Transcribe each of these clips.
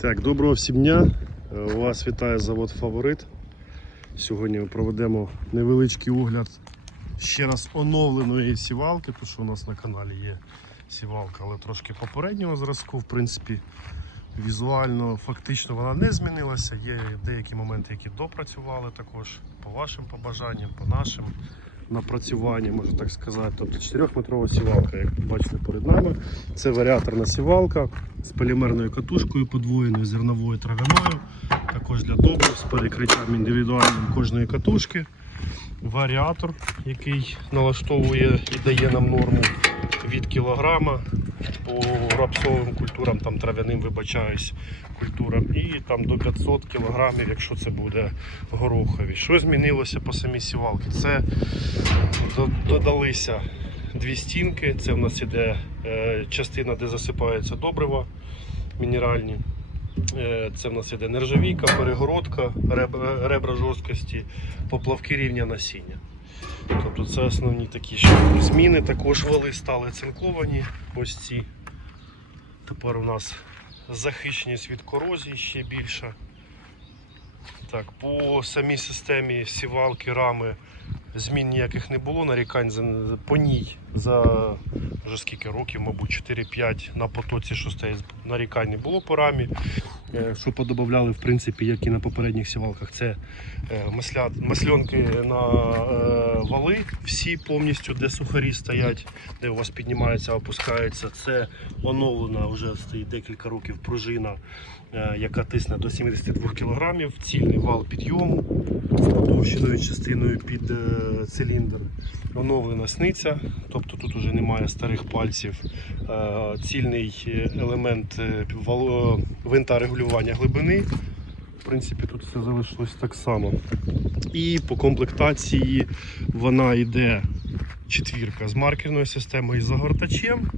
Так, доброго всім дня. Е, Вас вітає завод Фаворит. Сьогодні ми проведемо невеличкий огляд ще раз оновленої сівалки, тому що у нас на каналі є сівалка, але трошки попереднього зразку. В принципі, візуально, фактично вона не змінилася. Є деякі моменти, які допрацювали також по вашим побажанням, по нашим напрацюванням, можна так сказати. Тобто 4-метрова сівалка, як бачите перед нами. Це варіаторна сівалка з полімерною катушкою подвоєною, зерновою травяною, також для добрив з перекриттям індивідуальним кожної катушки. Варіатор, який налаштовує і дає нам норму від кілограма по рапсовим культурам, там трав'яним вибачаюсь культурам, і там до 500 кілограмів, якщо це буде горохові. Що змінилося по самій сівалці? Це додалися дві стінки. Це в нас іде е, частина, де засипаються добрива мінеральні. Е, Це в нас іде нержавійка, перегородка, ребра, ребра жорсткості, поплавки рівня насіння. Тобто це основні такі ще зміни. Також вали стали цинковані. Ось ці. Тепер у нас захищеність від корозії ще більша. Так, по самій системі сівалки, рами змін ніяких не було, нарікань по ній за вже скільки років, мабуть, 4-5 на потоці, що стоїть, нарікань не було по рамі. Е, Що подобавляли, в принципі, як і на попередніх сівалках, це е, масля, масльонки на е, вали, всі повністю, де сухарі стоять, де у вас піднімається, опускається. Це оновлена вже стоїть декілька років пружина, яка тисне до 72 кг, цільний вал підйому з потовщеною частиною під циліндр. Оновлена сниця, тобто тут вже немає старих пальців. Цільний елемент винта регулювання глибини. В принципі, тут все залишилось так само. І по комплектації вона йде четвірка з маркерною системою і загортачем.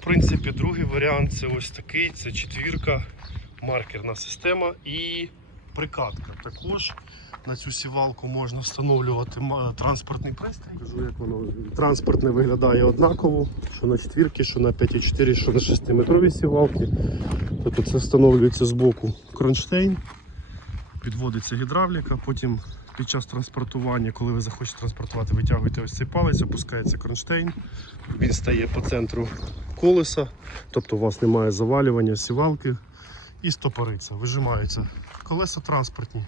В принципі, другий варіант це ось такий: це четвірка, маркерна система і прикатка. Також на цю сівалку можна встановлювати транспортний пристрій. Кажу, як воно транспортне виглядає однаково, що на четвірки, що на 5,4, що на 6-метровій сівалки. Тобто це встановлюється з боку кронштейн, підводиться гідравліка, потім під час транспортування, коли ви захочете транспортувати, витягуєте ось цей палець, опускається кронштейн, він стає по центру колеса, тобто у вас немає завалювання сівалки і стопориться, вижимаються колеса транспортні.